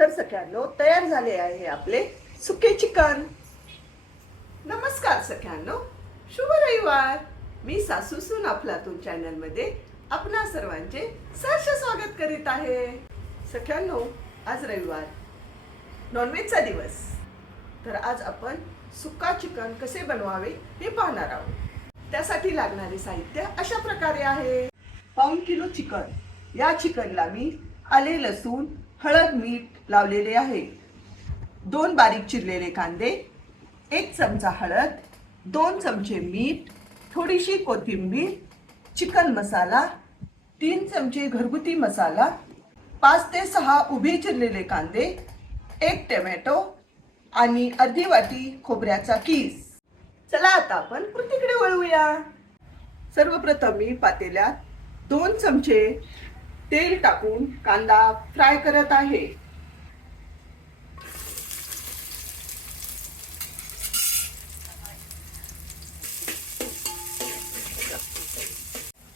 तर सख्यांनो तयार झाले आहे आपले सुके चिकन. नमस्कार सख्यांनो शुभ रविवार. मी सासूसून अफलातून चॅनलमध्ये आपणा सर्वांचे सहर्ष स्वागत करीत आहे. सख्यांनो आज रविवार नॉनव्हेजचा दिवस. तर आज आपण सुक्का चिकन कसे बनवावे हे पाहणार आहोत. त्यासाठी लागणारे साहित्य अशा प्रकारे आहे. पाऊण किलो चिकन. या चिकनला मी आले लसूण हळद मीठ लावलेले आहे. दोन बारीक चिरलेले कांदे एक चमचा हळद दोन चमचे मीठ थोडीशी कोथिंबीर चिकन मसाला तीन चमचे घरगुती मसाला पाच ते सहा उभे चिरलेले कांदे एक टोमॅटो आणि अर्धी वाटी खोबऱ्याचा किस. चला आता आपण कृतीकडे वळूया. सर्वप्रथम मी पातेल्यात दोन चमचे तेल टाकून कांदा फ्राय करत आहे.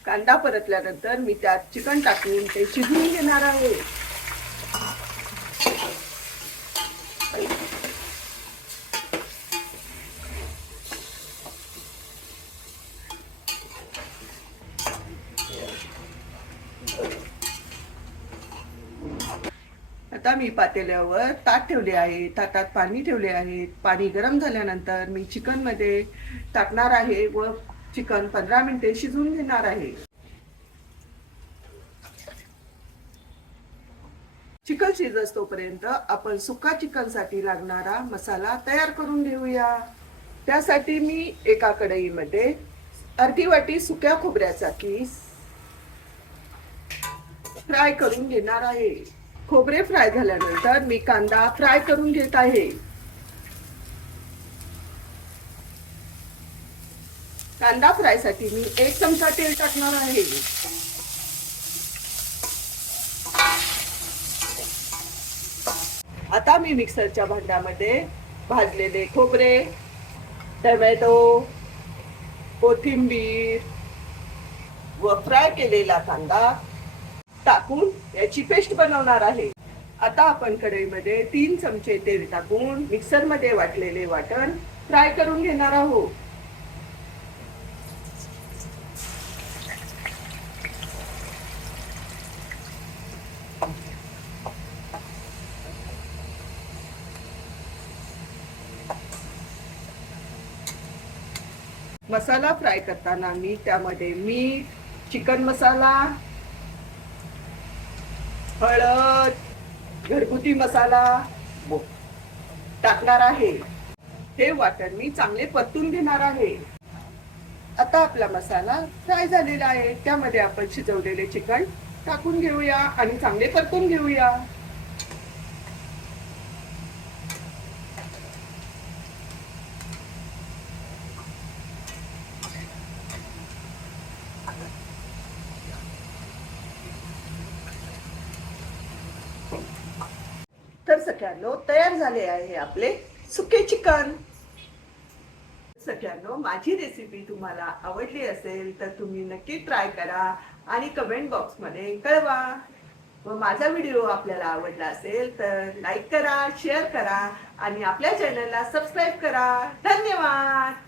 कांदा परतल्यानंतर मी त्यात चिकन टाकून ते शिजवून घेणार आहे. आता मी पातेल्यावर ताट ठेवले आहे. ताटात पाणी ठेवले आहे. पाणी गरम झाल्यानंतर मी चिकनमध्ये टाकणार आहे व चिकन पंधरा मिनिटे शिजवून घेणार आहे. चिकन शिजत तोपर्यंत आपण सुका चिकनसाठी लागणारा मसाला तयार करून घेऊया. त्यासाठी मी एका कढईमध्ये अर्धी वाटी सुक्या खोबऱ्याचा किस फ्राय करून घेणार आहे. खोबरे फ्राय झाल्यानंतर मी कांदा फ्राय करून घेत आहे. कांदा फ्रायसाठी मी एक चमचा तेल टाकणार आहे. आता मी मिक्सरच्या भांड्यामध्ये भाजलेले खोबरे टमॅटो कोथिंबीर व फ्राय केलेला कांदा टाकून याची पेस्ट बनवणार आहे. आता आपण कढईमध्ये तीन चमचे तेल टाकून मिक्सरमध्ये वाटलेले वाटण फ्राय करून घेणार आहोत. मसाला फ्राय करताना मी त्यामध्ये मीठ चिकन मसाला हळद घरगुती मसाला टाकणार आहे. हे वाटण मी चांगले परतून घेणार आहे. आता आपला मसाला फ्राय झालेला आहे. त्यामध्ये आपण शिजवलेले चिकन टाकून घेऊया आणि चांगले परतून घेऊया. सगळ्यांनो तयार झाले आहे आपले सुके चिकन सगळ्यांनो माझी रेसिपी तुम्हाला आवडली असेल तर तुम्ही नक्की ट्राय करा आणि कमेंट बॉक्समध्ये कळवा. व माझा व्हिडिओ आपल्याला आवडला असेल तर लाईक करा शेअर करा आणि आपल्या चॅनलला सबस्क्राईब करा. धन्यवाद!